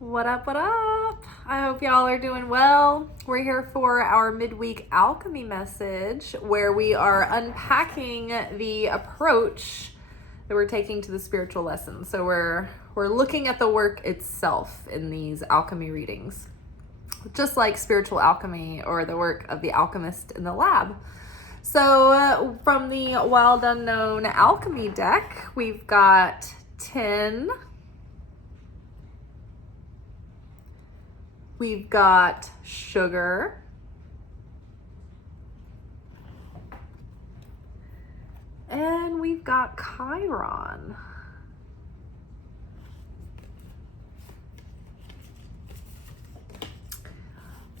What up, what up? I hope y'all are doing well. We're here for our midweek alchemy message where we are unpacking the approach that we're taking to the spiritual lesson. So we're looking at the work itself in these alchemy readings, just like spiritual alchemy or the work of the alchemist in the lab. So from the Wild Unknown Alchemy deck, we've got 10. We've got sugar. And we've got Chiron.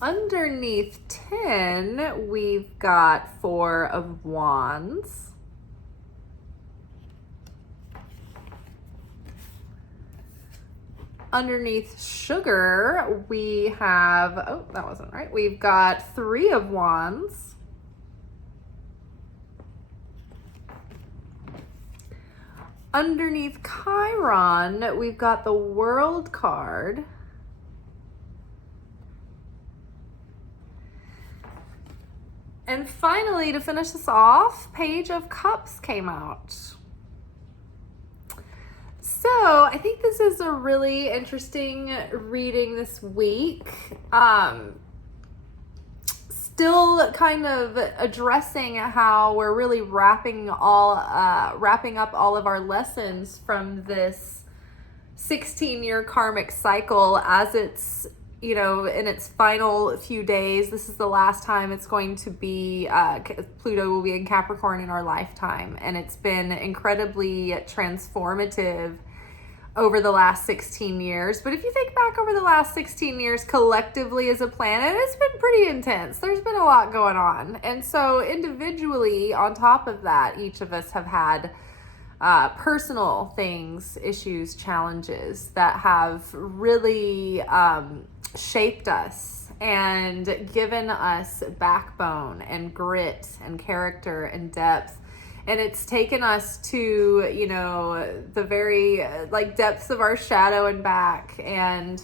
Underneath 10, we've got 4 of Wands. Underneath sugar, we have, oh, that wasn't right. We've got 3 of Wands. Underneath Chiron, we've got the World card. And finally, to finish this off, Page of Cups came out. So I think this is a really interesting reading this week. Still kind of addressing how we're really wrapping up all of our lessons from this 16-year karmic cycle as it's, in its final few days. This is the last time it's going to be, Pluto will be in Capricorn in our lifetime. And it's been incredibly transformative over the last 16 years. But if you think back over the last 16 years collectively as a planet, it's been pretty intense. There's been a lot going on. And so individually, on top of that, each of us have had personal things, issues, challenges that have really shaped us and given us backbone and grit and character and depth. And it's taken us to, the very depths of our shadow and back. And,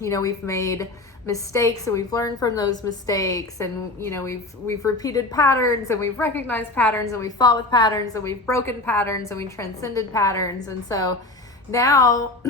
we've made mistakes and we've learned from those mistakes. And, we've repeated patterns and we've recognized patterns and we've fought with patterns and we've broken patterns and we've transcended patterns. And so now,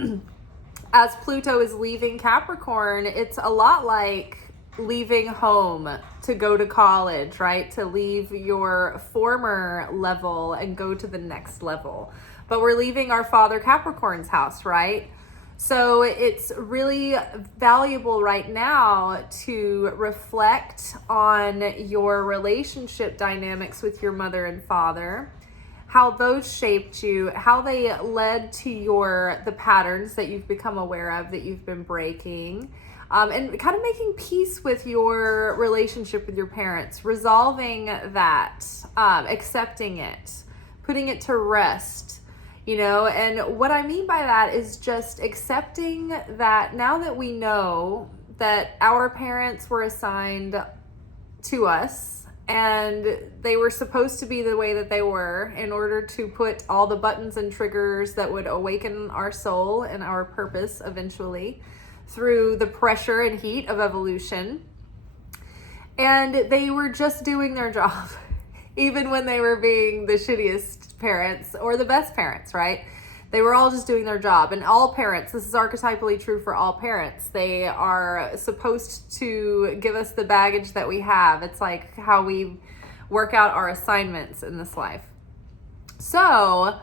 as Pluto is leaving Capricorn, it's a lot like leaving home to go to college, right? To leave your former level and go to the next level. But we're leaving our father Capricorn's house, right? So it's really valuable right now to reflect on your relationship dynamics with your mother and father, how those shaped you, how they led to the patterns that you've become aware of that you've been breaking. And kind of making peace with your relationship with your parents, resolving that, accepting it, putting it to rest, and what I mean by that is just accepting that now that we know that our parents were assigned to us and they were supposed to be the way that they were in order to put all the buttons and triggers that would awaken our soul and our purpose eventually, through the pressure and heat of evolution. And they were just doing their job, even when they were being the shittiest parents or the best parents, right? They were all just doing their job. And all parents, this is archetypally true for all parents, they are supposed to give us the baggage that we have. It's like how we work out our assignments in this life. So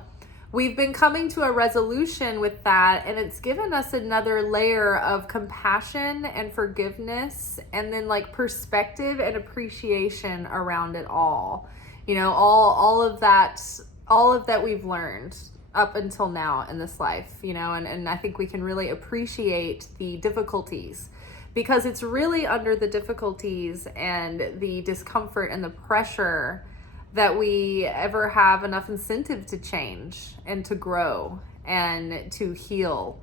we've been coming to a resolution with that, and it's given us another layer of compassion and forgiveness, and then perspective and appreciation around it all. All of that we've learned up until now in this life, and I think we can really appreciate the difficulties, because it's really under the difficulties and the discomfort and the pressure that we ever have enough incentive to change and to grow and to heal.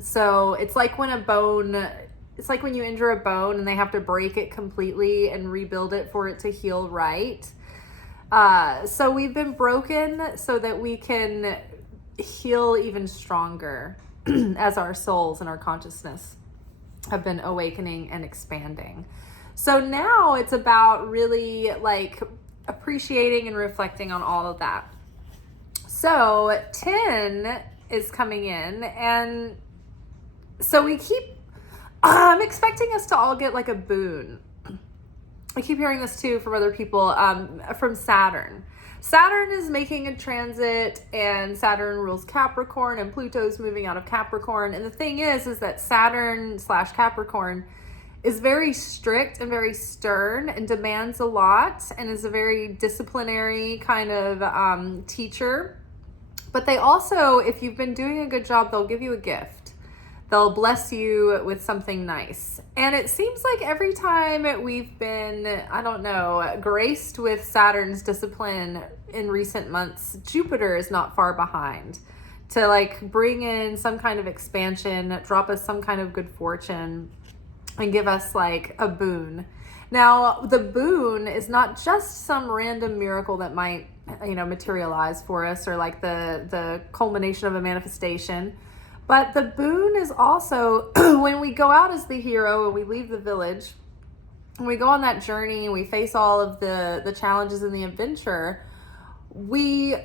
So it's like when you injure a bone and they have to break it completely and rebuild it for it to heal right. So we've been broken so that we can heal even stronger as our souls and our consciousness have been awakening and expanding. So now it's about really like appreciating and reflecting on all of that. So 10 is coming in, and so we keep, I'm expecting us to all get like a boon. I keep hearing this too from other people, from Saturn. Saturn is making a transit, and Saturn rules Capricorn, and Pluto's moving out of Capricorn. And the thing is that Saturn/Capricorn is very strict and very stern and demands a lot and is a very disciplinary kind of teacher. But they also, if you've been doing a good job, they'll give you a gift. They'll bless you with something nice. And it seems like every time we've been, I don't know, graced with Saturn's discipline in recent months, Jupiter is not far behind to like bring in some kind of expansion, drop us some kind of good fortune, and give us like a boon. Now, the boon is not just some random miracle that might, materialize for us, or like the culmination of a manifestation. But the boon is also when we go out as the hero and we leave the village, and we go on that journey and we face all of the challenges in the adventure, we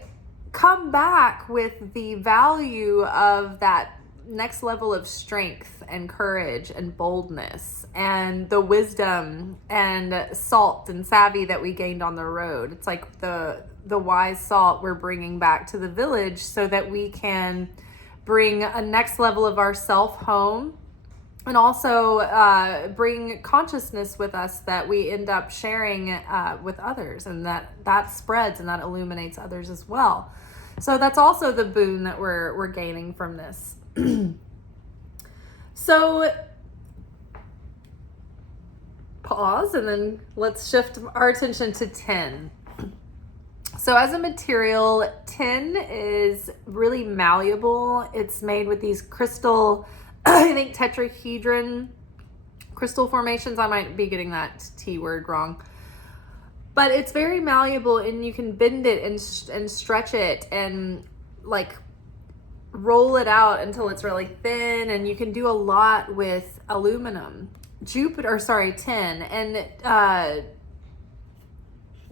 come back with the value of that next level of strength and courage and boldness and the wisdom and salt and savvy that we gained on the road. It's like the wise salt we're bringing back to the village so that we can bring a next level of ourself home, and also bring consciousness with us that we end up sharing with others, and that spreads and that illuminates others as well. So that's also the boon that we're gaining from this. So pause, and then let's shift our attention to 10. So as a material, 10 is really malleable. It's made with these crystal, I think tetrahedron crystal formations. I might be getting that T word wrong. But it's very malleable, and you can bend it and stretch it and like roll it out until it's really thin, and you can do a lot with aluminum. 10. And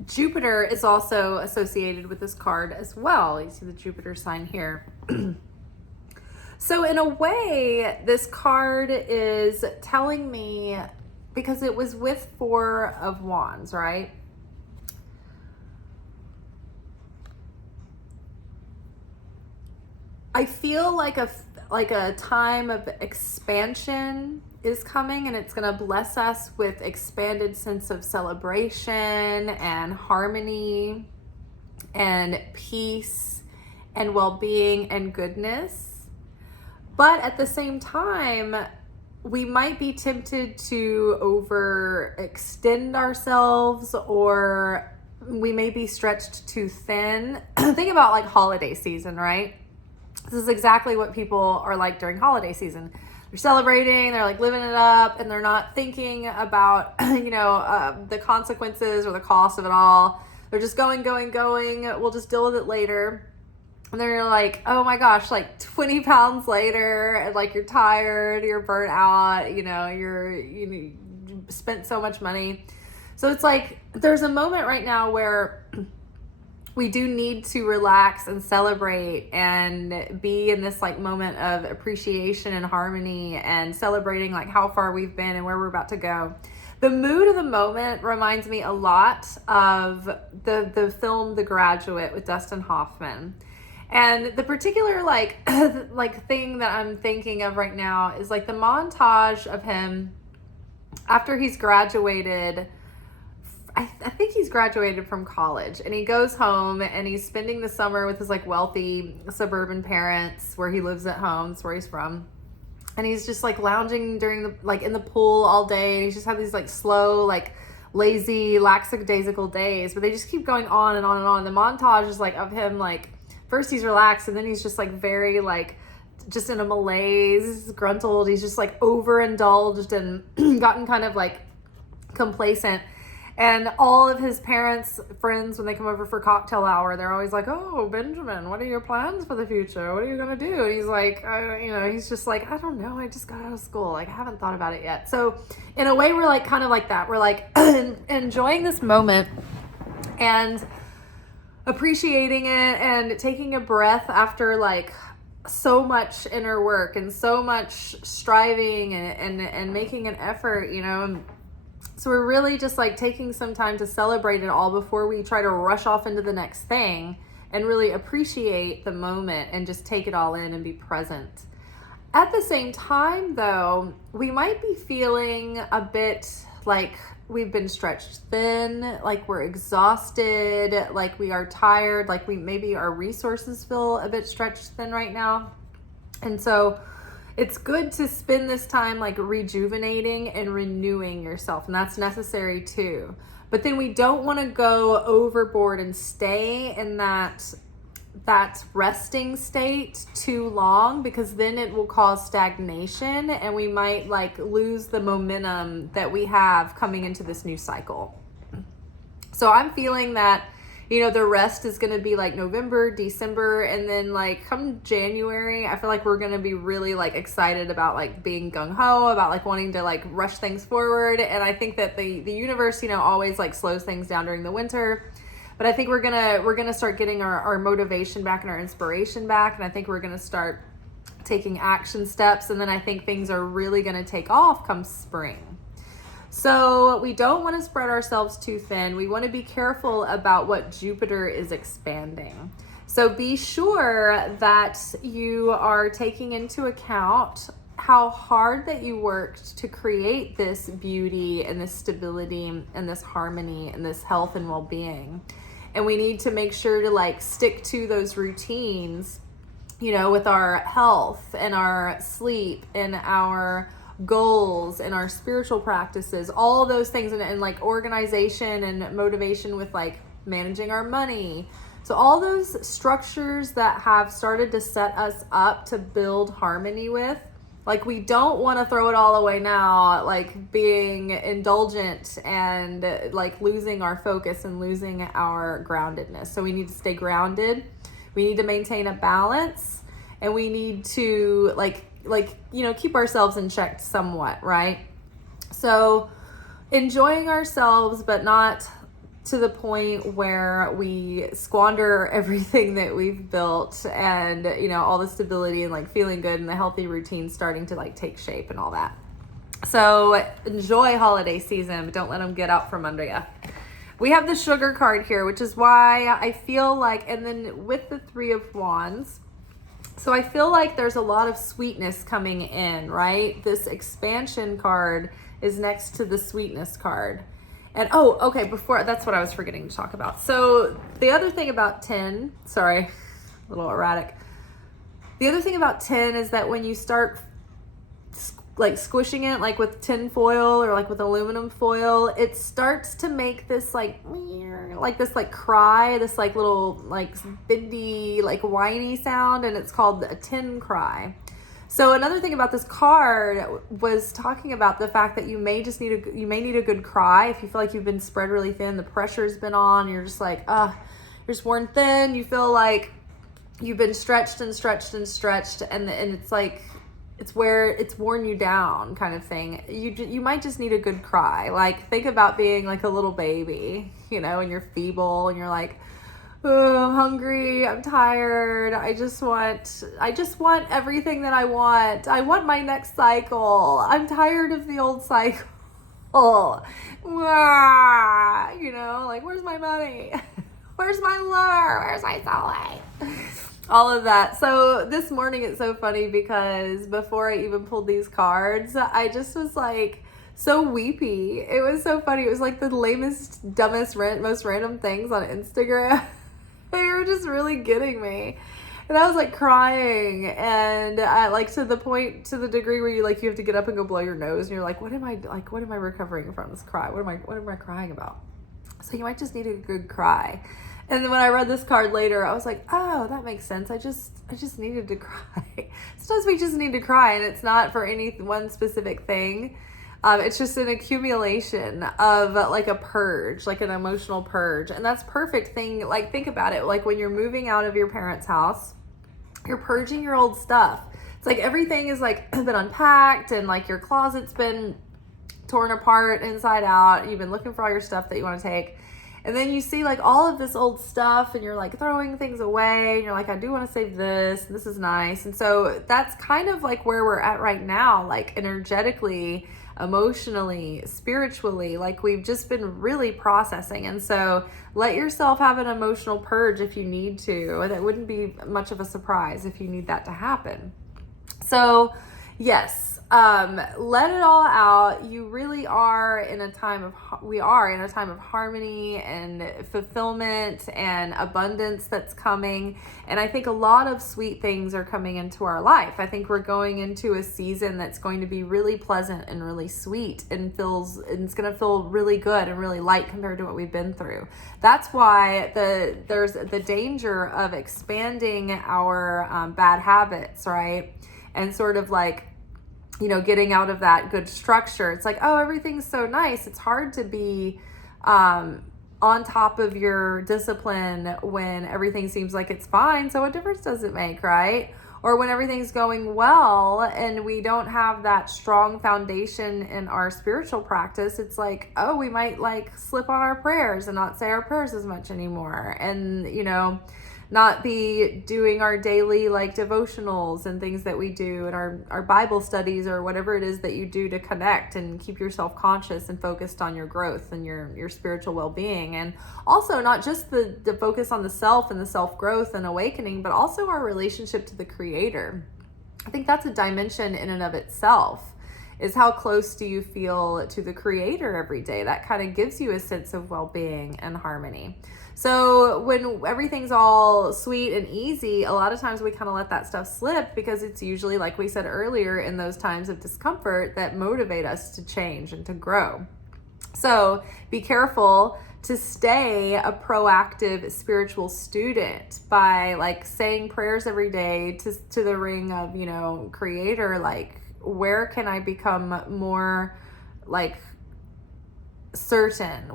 Jupiter is also associated with this card as well. You see the Jupiter sign here. So in a way, this card is telling me, because it was with 4 of Wands, right? I feel like a time of expansion is coming, and it's going to bless us with expanded sense of celebration and harmony and peace and well-being and goodness. But at the same time, we might be tempted to overextend ourselves, or we may be stretched too thin. Think about like holiday season, right? This is exactly what people are like during holiday season. They're celebrating, they're like living it up, and they're not thinking about, the consequences or the cost of it all. They're just going. We'll just deal with it later. And then you're like, oh my gosh, like 20 pounds later, and like you're tired, you're burnt out, you spent so much money. So it's like, there's a moment right now where we do need to relax and celebrate and be in this like moment of appreciation and harmony and celebrating like how far we've been and where we're about to go. The mood of the moment reminds me a lot of the film The Graduate with Dustin Hoffman. And the particular like thing that I'm thinking of right now is like the montage of him after he's graduated. I think he's graduated from college, and he goes home and he's spending the summer with his like wealthy suburban parents where he lives at home. That's where he's from. And he's just like lounging during in the pool all day. And he's just had these like slow, like lazy, lackadaisical days, but they just keep going on and on and on. The montage is like of him, like first he's relaxed, and then he's just like very like just in a malaise, gruntled. He's just like overindulged and gotten kind of like complacent. And all of his parents' friends, when they come over for cocktail hour, they're always like, oh, Benjamin, what are your plans for the future? What are you going to do? And he's like, he's just like, I don't know. I just got out of school. Like, I haven't thought about it yet. So in a way, we're like kind of like that. We're like enjoying this moment and appreciating it and taking a breath after like so much inner work and so much striving and making an effort, So we're really just like taking some time to celebrate it all before we try to rush off into the next thing and really appreciate the moment and just take it all in and be present. At the same time, though, we might be feeling a bit like we've been stretched thin, like we're exhausted, like we are tired, like maybe our resources feel a bit stretched thin right now. And so it's good to spend this time like rejuvenating and renewing yourself, and that's necessary too. But then we don't want to go overboard and stay in that resting state too long, because then it will cause stagnation and we might like lose the momentum that we have coming into this new cycle. So I'm feeling that the rest is going to be like November, December, and then like come January, I feel like we're going to be really like excited about like being gung-ho, about like wanting to like rush things forward. And I think that the universe, always like slows things down during the winter. But I think we're gonna start getting our motivation back and our inspiration back. And I think we're going to start taking action steps. And then I think things are really going to take off come spring. So we don't want to spread ourselves too thin. We want to be careful about what Jupiter is expanding. So be sure that you are taking into account how hard that you worked to create this beauty and this stability and this harmony and this health and well-being. And we need to make sure to like stick to those routines, with our health and our sleep and our goals and our spiritual practices, all those things, and like organization and motivation with like managing our money. So all those structures that have started to set us up to build harmony with, like we don't want to throw it all away now, like being indulgent and like losing our focus and losing our groundedness. So we need to stay grounded. We need to maintain a balance, and we need to keep ourselves in check somewhat, right? So enjoying ourselves, but not to the point where we squander everything that we've built and, all the stability and like feeling good and the healthy routine starting to like take shape and all that. So enjoy holiday season, but don't let them get out from under you. We have the sugar card here, which is why I feel like, and then with the 3 of Wands, so I feel like there's a lot of sweetness coming in, right? This expansion card is next to the sweetness card. And before, that's what I was forgetting to talk about. So the other thing about 10, sorry, a little erratic. The other thing about 10 is that when you start like squishing it, like with tin foil or like with aluminum foil, it starts to make this like this like cry, this like little like bendy, like whiny sound, and it's called a tin cry. So another thing about this card was talking about the fact that you may need a good cry if you feel like you've been spread really thin, the pressure's been on, you're just like, you're just worn thin, you feel like you've been stretched and stretched and stretched, and it's like it's where it's worn you down kind of thing. You might just need a good cry. Like think about being like a little baby, and you're feeble and you're like, oh, I'm hungry, I'm tired, I just want everything that I want. I want my next cycle. I'm tired of the old cycle. Like where's my money? Where's my lover? Where's my soulmate? All of that. So this morning it's so funny because before I even pulled these cards, I just was like so weepy. It was so funny. It was like the lamest, dumbest, most random things on Instagram. They were just really getting me. And I was like crying, and I like to the degree where you have to get up and go blow your nose, and you're like, what am I recovering from this cry? What am I crying about? So you might just need a good cry. And then when I read this card later, I was like, oh, that makes sense. I just needed to cry. Sometimes we just need to cry, and it's not for any one specific thing. It's just an accumulation of like a purge, like an emotional purge. And that's perfect thing. Like, think about it. Like when you're moving out of your parents' house, you're purging your old stuff. It's like everything is like been unpacked, and like your closet's been torn apart inside out. You've been looking for all your stuff that you want to take. And then you see like all of this old stuff, and you're like throwing things away, and you're like, I do want to save this. This is nice. And so that's kind of like where we're at right now, like energetically, emotionally, spiritually, like we've just been really processing. And so let yourself have an emotional purge if you need to. That wouldn't be much of a surprise if you need that to happen. So yes, let it all out. You really are in a time of, we are in a time of harmony and fulfillment and abundance that's coming. And I think a lot of sweet things are coming into our life. I think we're going into a season that's going to be really pleasant and really sweet, and it's going to feel really good and really light compared to what we've been through. That's why there's the danger of expanding our bad habits, right? And sort of like, getting out of that good structure. It's like, oh, everything's so nice. It's hard to be on top of your discipline when everything seems like it's fine. So what difference does it make, right? Or when everything's going well and we don't have that strong foundation in our spiritual practice, it's like, oh, we might like slip on our prayers and not say our prayers as much anymore. And, not be doing our daily like devotionals and things that we do, and our Bible studies, or whatever it is that you do to connect and keep yourself conscious and focused on your growth and your spiritual well-being. And also not just the focus on the self and the self-growth and awakening, but also our relationship to the Creator. I think that's a dimension in and of itself, is how close do you feel to the Creator every day. That kind of gives you a sense of well-being and harmony. So when everything's all sweet and easy, a lot of times we kind of let that stuff slip, because it's usually, like we said earlier, in those times of discomfort that motivate us to change and to grow. So be careful to stay a proactive spiritual student by like saying prayers every day to the ring of, Creator, like, where can I become more like certain?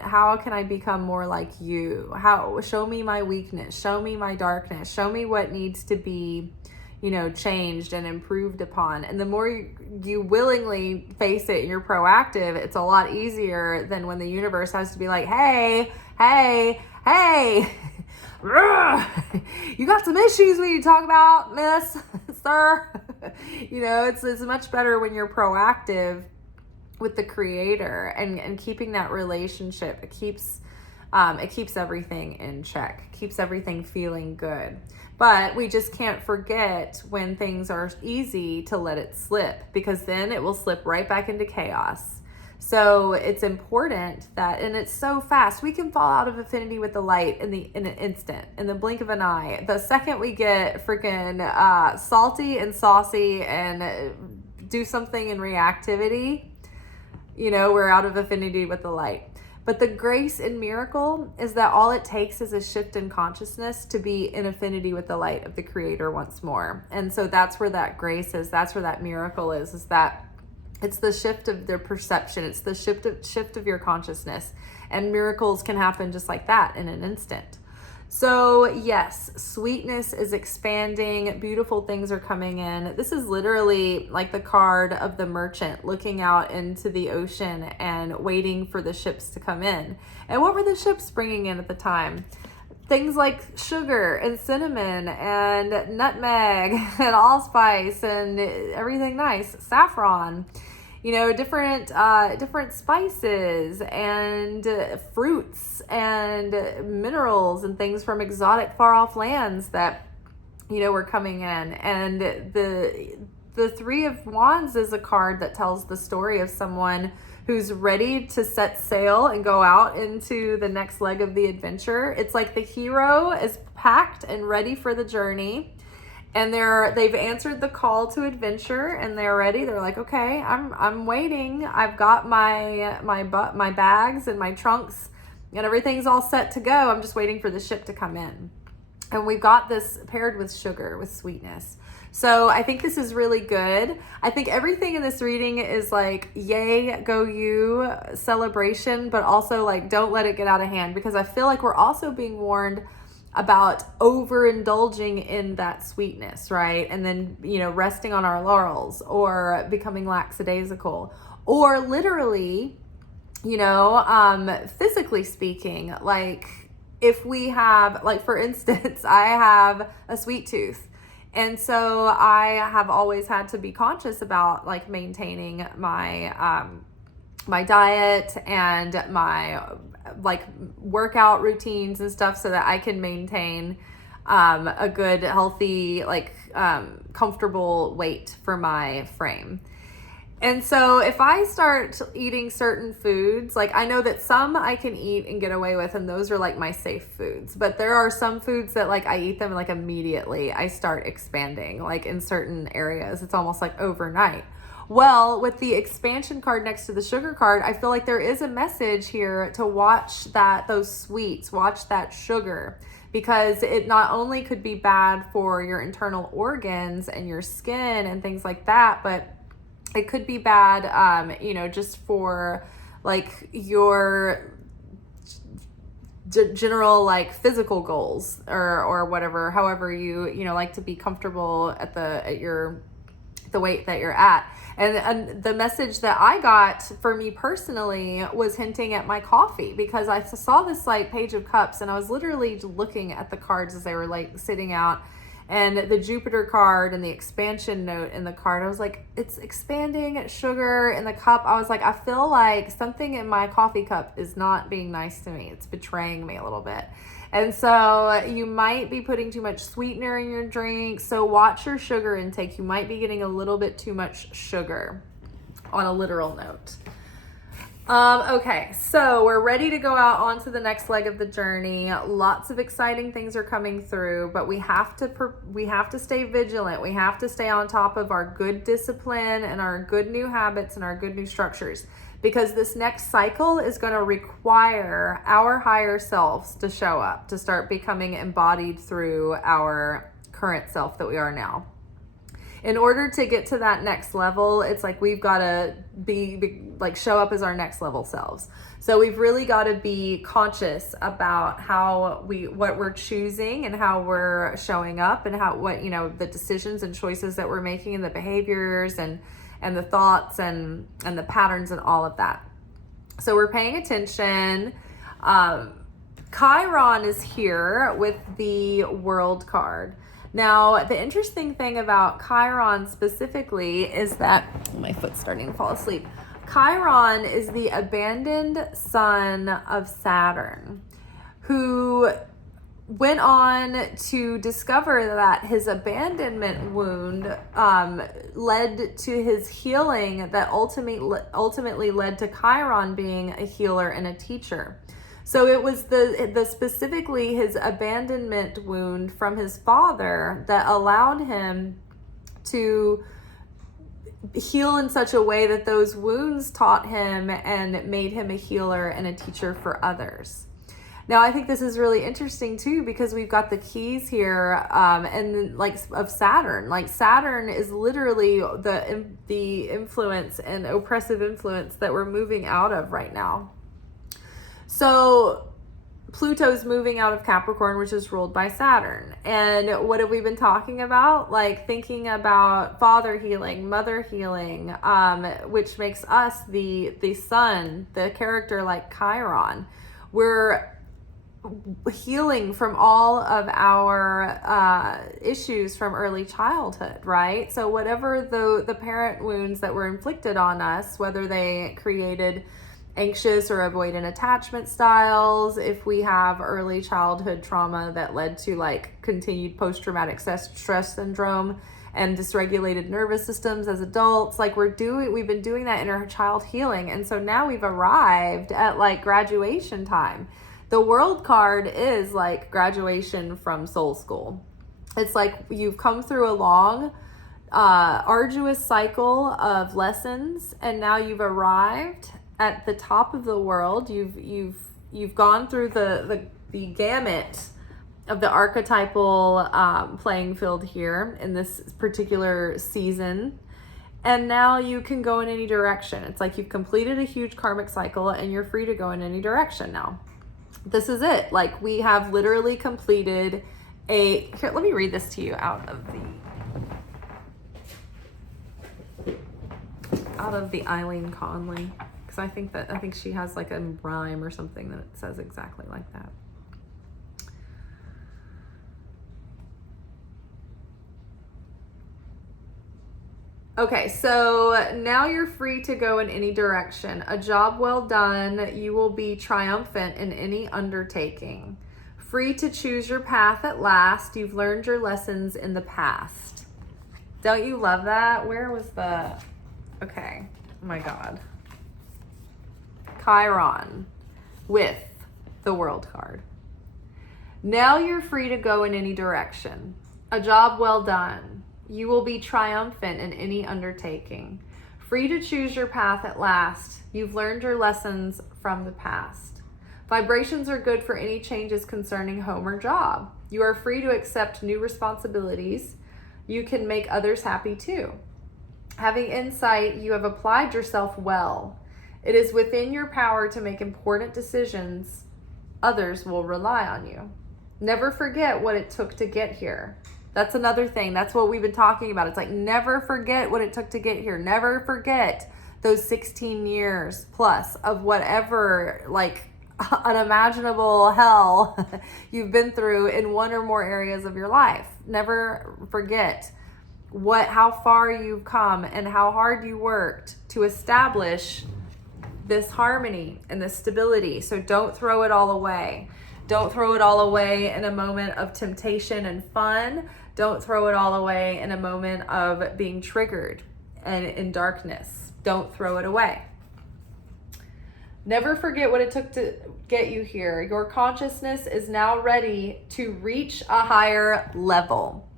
How can I become more like you? Show me my weakness, show me my darkness, show me what needs to be, changed and improved upon. And the more you willingly face it and you're proactive, it's a lot easier than when the universe has to be like, hey, you got some issues we need to talk about, miss, sir. It's much better when you're proactive with the Creator and keeping that relationship. It keeps everything in check, keeps everything feeling good. But we just can't forget when things are easy to let it slip, because then it will slip right back into chaos. So it's important that, and it's so fast, we can fall out of affinity with the light in an instant, in the blink of an eye. The second we get freaking salty and saucy and do something in reactivity, we're out of affinity with the light. But the grace and miracle is that all it takes is a shift in consciousness to be in affinity with the light of the Creator once more. And so that's where that grace is. That's where that miracle is that it's the shift of their perception. It's the shift of your consciousness. And miracles can happen just like that in an instant. So yes, sweetness is expanding. Beautiful things are coming in. This is literally like the card of the merchant looking out into the ocean and waiting for the ships to come in. And what were the ships bringing in at the time? Things like sugar and cinnamon and nutmeg and allspice and everything nice, saffron. Different spices and fruits and minerals and things from exotic far off lands that, were coming in. And the Three of Wands is a card that tells the story of someone who's ready to set sail and go out into the next leg of the adventure. It's like the hero is packed and ready for the journey. And they've answered the call to adventure and they're ready. They're like, okay, I'm waiting. I've got my bags and my trunks and everything's all set to go. I'm just waiting for the ship to come in. And we got this paired with sugar, with sweetness. So I think this is really good. I think everything in this reading is like, yay, go you, celebration, but also like, don't let it get out of hand, because I feel like we're also being warned about overindulging in that sweetness, right? And then, you know, resting on our laurels, or becoming lackadaisical, or literally, you know, physically speaking, like if we have, like, for instance, I have a sweet tooth. And so I have always had to be conscious about like maintaining my, my diet and my like workout routines and stuff, so that I can maintain a good, healthy, like comfortable weight for my frame. And so if I start eating certain foods, like I know that some I can eat and get away with, and those are like my safe foods. But there are some foods that like I eat them and like immediately I start expanding, like in certain areas. It's almost like overnight. Well, with the expansion card next to the sugar card, I feel like there is a message here to watch those sweets, watch that sugar, because it not only could be bad for your internal organs and your skin and things like that, but it could be bad, you know, just for like your general like physical goals or whatever, however you know, like to be comfortable at the weight that you're at. And the message that I got for me personally was hinting at my coffee, because I saw this like Page of Cups, and I was literally looking at the cards as they were like sitting out, and the Jupiter card and the expansion note in the card. I was like, it's expanding sugar in the cup. I was like, I feel like something in my coffee cup is not being nice to me. It's betraying me a little bit. And so you might be putting too much sweetener in your drink. So watch your sugar intake. You might be getting a little bit too much sugar, on a literal note. Okay, so we're ready to go out onto the next leg of the journey. Lots of exciting things are coming through, but we have to stay vigilant. We have to stay on top of our good discipline and our good new habits and our good new structures, because this next cycle is going to require our higher selves to show up, to start becoming embodied through our current self that we are now. In order to get to that next level, it's like we've got to be like show up as our next level selves. So we've really got to be conscious about what we're choosing and how we're showing up, and what, you know, the decisions and choices that we're making, and the behaviors and the thoughts and the patterns and all of that. So we're paying attention. Chiron is here with the World card. Now, the interesting thing about Chiron specifically is that, my foot's starting to fall asleep. Chiron is the abandoned son of Saturn, who went on to discover that his abandonment wound led to his healing, that ultimately led to Chiron being a healer and a teacher. So it was the specifically his abandonment wound from his father that allowed him to heal in such a way that those wounds taught him and made him a healer and a teacher for others. Now, I think this is really interesting too, because we've got the keys here, and like of Saturn. Like Saturn is literally the influence and oppressive influence that we're moving out of right now. So Pluto's moving out of Capricorn, which is ruled by Saturn. And what have we been talking about? Like thinking about father healing, mother healing, which makes us the sun, the character like Chiron. We're healing from all of our issues from early childhood, right? So whatever the parent wounds that were inflicted on us, whether they created anxious or avoidant attachment styles, if we have early childhood trauma that led to like continued post-traumatic stress syndrome and dysregulated nervous systems as adults, like we've been doing that inner child healing. And so now we've arrived at like graduation time. The World card is like graduation from soul school. It's like you've come through a long arduous cycle of lessons, and now you've arrived at the top of the world. You've gone through the gamut archetypal playing field here in this particular season. And now you can go in any direction. It's like you've completed a huge karmic cycle and you're free to go in any direction now. This is it. Like, we have literally completed here, let me read this to you out of the Eileen Conley, because I think she has like a rhyme or something that says exactly like that. Okay, so now you're free to go in any direction. A job well done. You will be triumphant in any undertaking. Free to choose your path at last. You've learned your lessons in the past. Don't you love that? Where was the... Okay, oh my God. Chiron with the World card. Now you're free to go in any direction. A job well done. You will be triumphant in any undertaking. Free to choose your path at last. You've learned your lessons from the past. Vibrations are good for any changes concerning home or job. You are free to accept new responsibilities. You can make others happy too. Having insight, you have applied yourself well. It is within your power to make important decisions. Others will rely on you. Never forget what it took to get here. That's another thing. That's what we've been talking about. It's like, never forget what it took to get here. Never forget those 16 years plus of whatever, like, unimaginable hell you've been through in one or more areas of your life. Never forget how far you've come and how hard you worked to establish this harmony and this stability. So don't throw it all away. Don't throw it all away in a moment of temptation and fun. Don't throw it all away in a moment of being triggered and in darkness. Don't throw it away. Never forget what it took to get you here. Your consciousness is now ready to reach a higher level.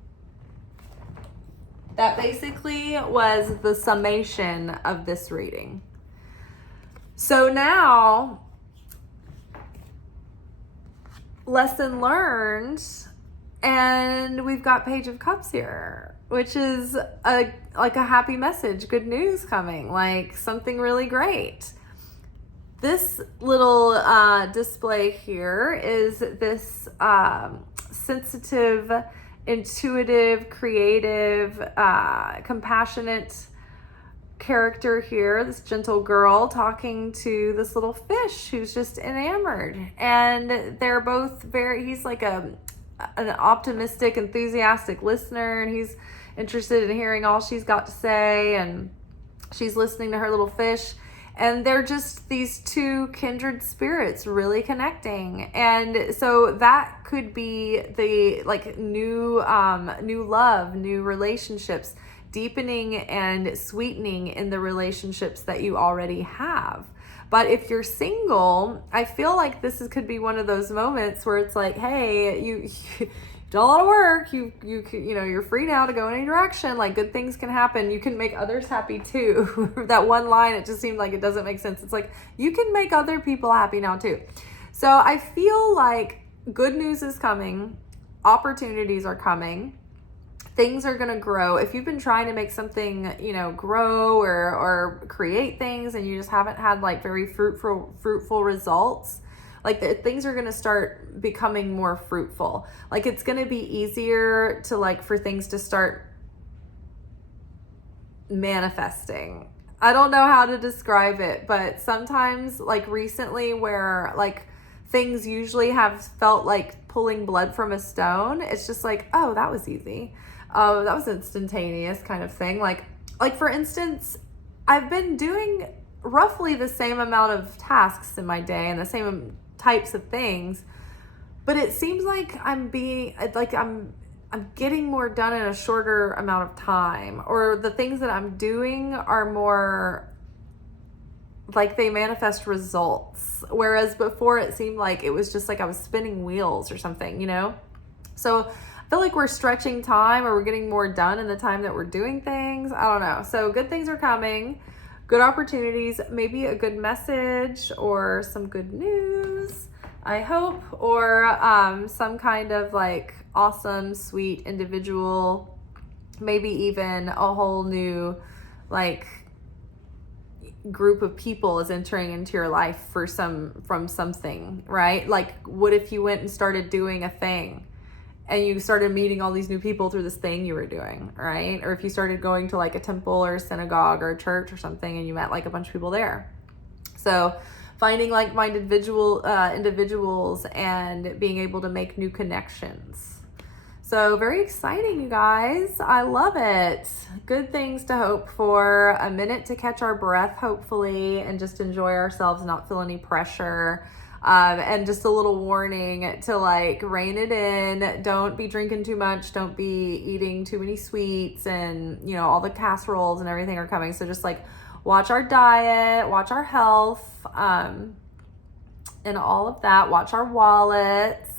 That basically was the summation of this reading. So now, lesson learned, and we've got Page of Cups here, which is a happy message, good news coming, like something really great. This little display here is this sensitive, intuitive, creative, compassionate character here, this gentle girl talking to this little fish who's just enamored. And they're both he's like an optimistic, enthusiastic listener, and he's interested in hearing all she's got to say, and she's listening to her little fish. And they're just these two kindred spirits really connecting. And so that could be the new love, new relationships, deepening and sweetening in the relationships that you already have. But if you're single, I feel like could be one of those moments where it's like, hey, you done a lot of work. You're free now to go in any direction. Like, good things can happen. You can make others happy too. That one line, it just seemed like it doesn't make sense. It's like, you can make other people happy now too. So I feel like good news is coming. Opportunities are coming. Things are going to grow. If you've been trying to make something, grow or create things, and you just haven't had like very fruitful results, like things are going to start becoming more fruitful. Like, it's going to be easier to for things to start manifesting. I don't know how to describe it, but sometimes recently where things usually have felt like pulling blood from a stone, it's just like, oh, that was easy. Oh, that was instantaneous kind of thing. Like for instance, I've been doing roughly the same amount of tasks in my day and the same types of things, but it seems like I'm getting more done in a shorter amount of time, or the things that I'm doing are more like they manifest results, whereas before it seemed like it was just like I was spinning wheels or something, So I feel like we're stretching time, or we're getting more done in the time that we're doing things. I don't know. So good things are coming, good opportunities, maybe a good message or some good news. I hope, or some kind of like awesome, sweet individual, maybe even a whole new like group of people is entering into your life from something, right? Like, what if you went and started doing a thing and you started meeting all these new people through this thing you were doing, right? Or if you started going to like a temple or a synagogue or a church or something and you met like a bunch of people there. So finding like-minded individuals and being able to make new connections. So very exciting, you guys. I love it. Good things to hope for. A minute to catch our breath, hopefully, and just enjoy ourselves, not feel any pressure. And just a little warning to like rein it in. Don't be drinking too much. Don't be eating too many sweets, and you know, all the casseroles and everything are coming. So just like watch our diet, watch our health, and all of that. Watch our wallets.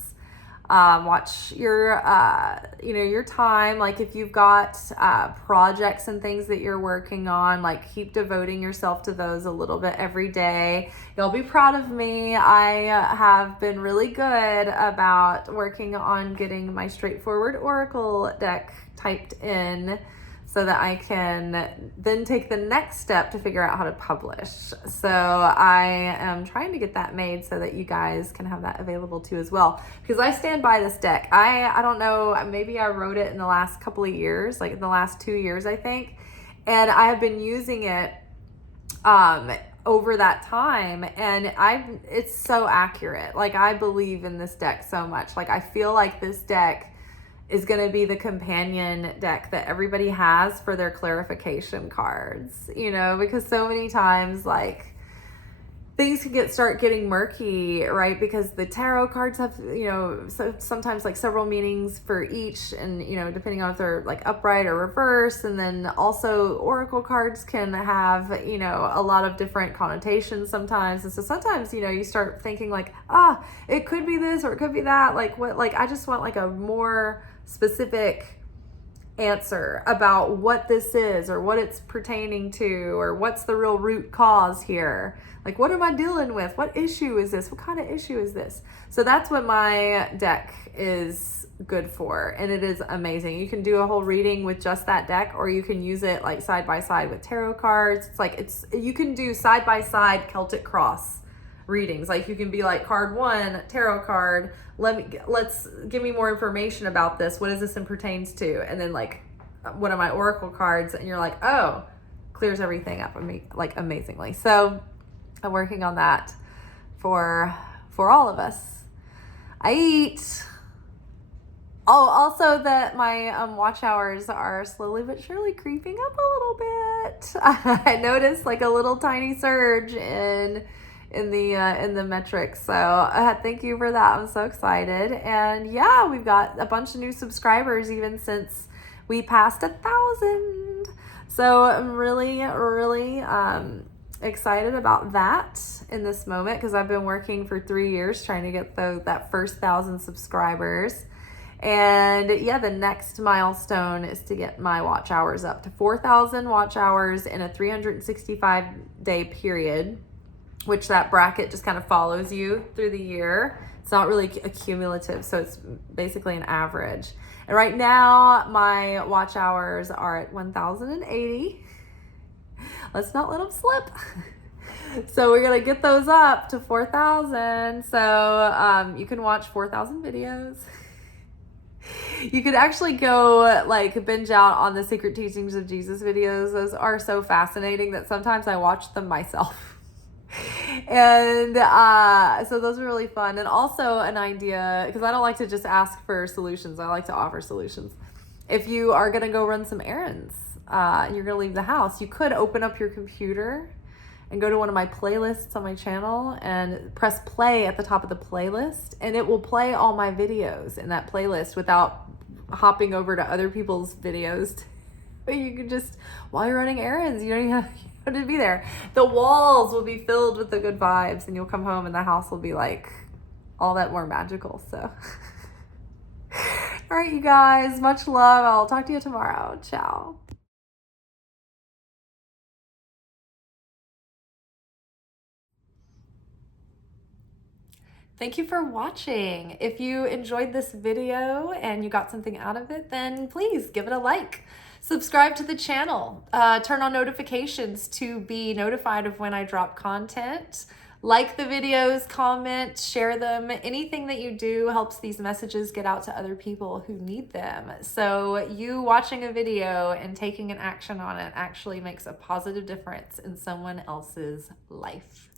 Watch your, your time. Like if you've got projects and things that you're working on, like keep devoting yourself to those a little bit every day. You'll be proud of me. I have been really good about working on getting my straightforward oracle deck typed in, so that I can then take the next step to figure out how to publish. So I am trying to get that made so that you guys can have that available too as well. Because I stand by this deck. I don't know, maybe I wrote it in the last couple of years, like in the last 2 years, I think. And I have been using it over that time, and it's so accurate. Like I believe in this deck so much. Like I feel like this deck is going to be the companion deck that everybody has for their clarification cards, because so many times like things can start getting murky, right? Because the tarot cards have, so sometimes like several meanings for each, and, depending on if they're like upright or reverse. And then also oracle cards can have, a lot of different connotations sometimes. And so sometimes, you start thinking like, it could be this or it could be that. Like what, like I just want like a more specific answer about what this is or what it's pertaining to, or what's the real root cause here. Like, what am I dealing with? What issue is this? What kind of issue is this? So that's what my deck is good for, and it is amazing. You can do a whole reading with just that deck, or you can use it like side by side with tarot cards. You can do side by side Celtic cross readings. Like you can be like, card one, tarot card, let's give me more information about this. What is this and pertains to? And then like one of my oracle cards, and you're like, oh, clears everything up like amazingly. So I'm working on that for all of us. I eat. Oh, also that my watch hours are slowly but surely creeping up a little bit. I noticed like a little tiny surge in the metrics. So thank you for that. I'm so excited. And yeah, we've got a bunch of new subscribers even since we passed 1,000. So I'm really, really excited about that in this moment, because I've been working for 3 years trying to get that first 1,000 subscribers. And yeah, the next milestone is to get my watch hours up to 4,000 watch hours in a 365-day period, which that bracket just kind of follows you through the year. It's not really accumulative, so it's basically an average. And right now, my watch hours are at 1,080. Let's not let them slip. So we're going to get those up to 4,000. So you can watch 4,000 videos. You could actually go like binge out on the Secret Teachings of Jesus videos. Those are so fascinating that sometimes I watch them myself. And so those are really fun. And also an idea, because I don't like to just ask for solutions. I like to offer solutions. If you are going to go run some errands and you're going to leave the house, you could open up your computer and go to one of my playlists on my channel and press play at the top of the playlist, and it will play all my videos in that playlist without hopping over to other people's videos. You can just, while you're running errands, you don't even have to be there. The walls will be filled with the good vibes, and you'll come home and the house will be like all that more magical. So all right, you guys, much love. I'll talk to you tomorrow. Ciao. Thank you for watching. If you enjoyed this video and you got something out of it, then please give it a like. Subscribe to the channel. Turn on notifications to be notified of when I drop content. Like the videos, comment, share them. Anything that you do helps these messages get out to other people who need them. So you watching a video and taking an action on it actually makes a positive difference in someone else's life.